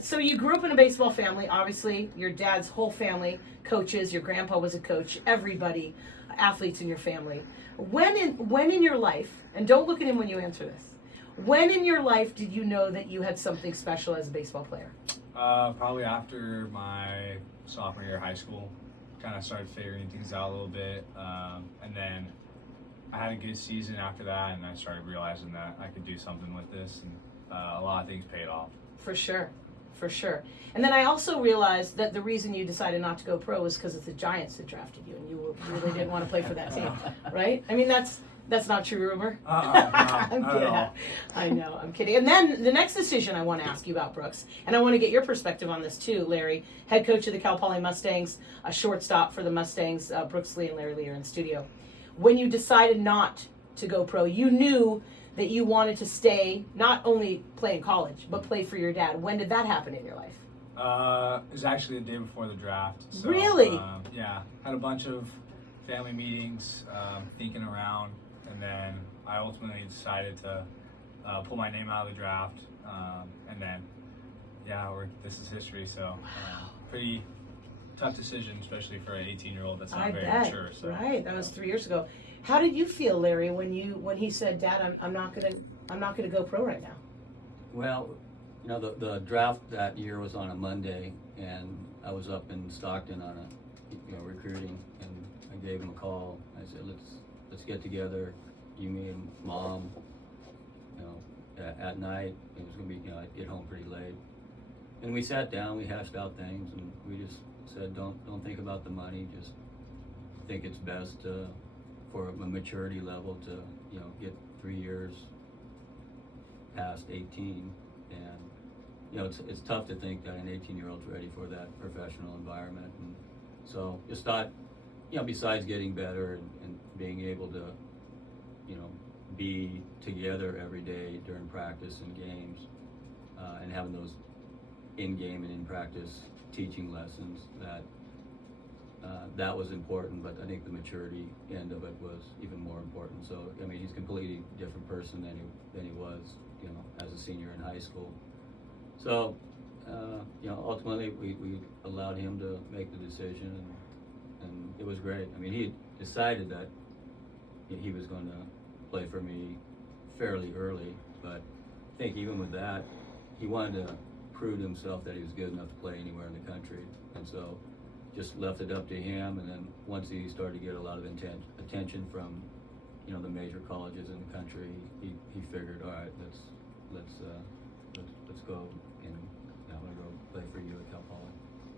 So you grew up in a baseball family, obviously. Your dad's whole family coaches. Your grandpa was a coach. Everybody, athletes in your family. When in your life, and don't look at him when you answer this. When in your life did you know that you had something special as a baseball player? Probably after my sophomore year of high school. Kind of started figuring things out a little bit, and then I had a good season after that, and I started realizing that I could do something with this, and a lot of things paid off. For sure. And then I also realized that the reason you decided not to go pro was because it's the Giants that drafted you, and you really didn't want to play for that team, right? I mean, that's not true, rumor. No, I'm not kidding. at all. I know, I'm kidding. And then the next decision I want to ask you about, Brooks, and I want to get your perspective on this too, Larry, head coach of the Cal Poly Mustangs, a shortstop for the Mustangs. Brooks Lee and Larry Lee are in studio. When you decided not to go pro, you knew that you wanted to stay, not only play in college, but play for your dad. When did that happen in your life? It was actually the day before the draft. So, Really? Yeah, had a bunch of family meetings, thinking around, and then I ultimately decided to pull my name out of the draft, and then, this is history. So, pretty tough decision, especially for an 18-year-old that's not very mature. So, right, that was 3 years ago. How did you feel, Larry, when he said, "Dad, I'm not gonna go pro right now"? Well, the draft that year was on a Monday, and I was up in Stockton on a recruiting, and I gave him a call. I said, let's get together, you, me, and Mom. At night. It was gonna be, I'd get home pretty late, and we sat down, we hashed out things, and we just said, don't think about the money, just think it's best for a maturity level to get 3 years past 18, and it's tough to think that an 18-year-old's ready for that professional environment, and so just thought, besides getting better and being able to be together every day during practice and games, and having those in-game and in-practice teaching lessons, that was important, but I think the maturity end of it was even more important. So, I mean, he's a completely different person than he was, as a senior in high school. So, ultimately we allowed him to make the decision, and it was great. I mean, he had decided that he was going to play for me fairly early, but I think even with that, he wanted to prove to himself that he was good enough to play anywhere in the country, and so just left it up to him. And then once he started to get a lot of attention from the major colleges in the country, he figured, all right, let's go, and I'm gonna go play for you at Cal Poly.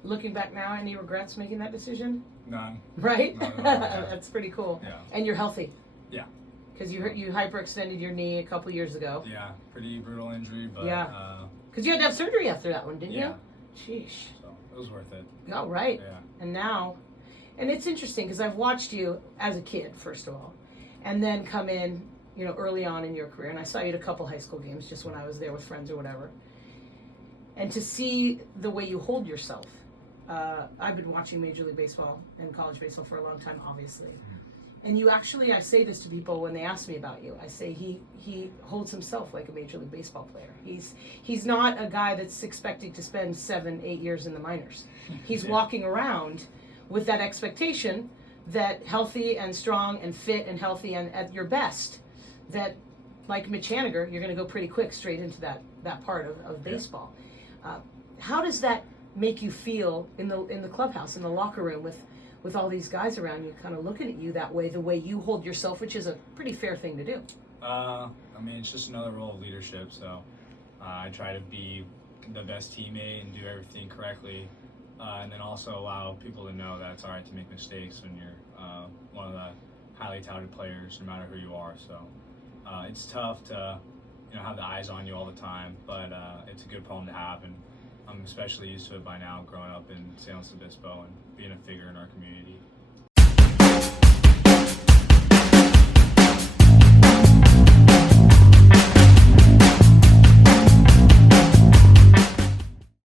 Looking back now, any regrets making that decision? None. Right? No, That's pretty cool. Yeah. And you're healthy. Yeah. Because you hyperextended your knee a couple years ago. Yeah, pretty brutal injury, but Because you had to have surgery after that one, didn't yeah. you? Sheesh. So it was worth it. Oh, right. Yeah. And now, and it's interesting because I've watched you as a kid, first of all, and then come in, early on in your career. And I saw you at a couple high school games just when I was there with friends or whatever. And to see the way you hold yourself. I've been watching Major League Baseball and college baseball for a long time, obviously. And you actually, I say this to people when they ask me about you. I say he holds himself like a Major League Baseball player. He's not a guy that's expecting to spend 7-8 years in the minors. He's walking around with that expectation that healthy and strong and fit and healthy and at your best, that like Mitch Haniger, you're going to go pretty quick straight into that part of baseball. How does that make you feel in the clubhouse, in the locker room with all these guys around you kind of looking at you that way, the way you hold yourself, which is a pretty fair thing to do? I mean, it's just another role of leadership, so I try to be the best teammate and do everything correctly, and then also allow people to know that it's all right to make mistakes when you're one of the highly touted players, no matter who you are. So it's tough to have the eyes on you all the time, but it's a good problem to have, and I'm especially used to it by now, growing up in San Luis Obispo and being a figure in our community.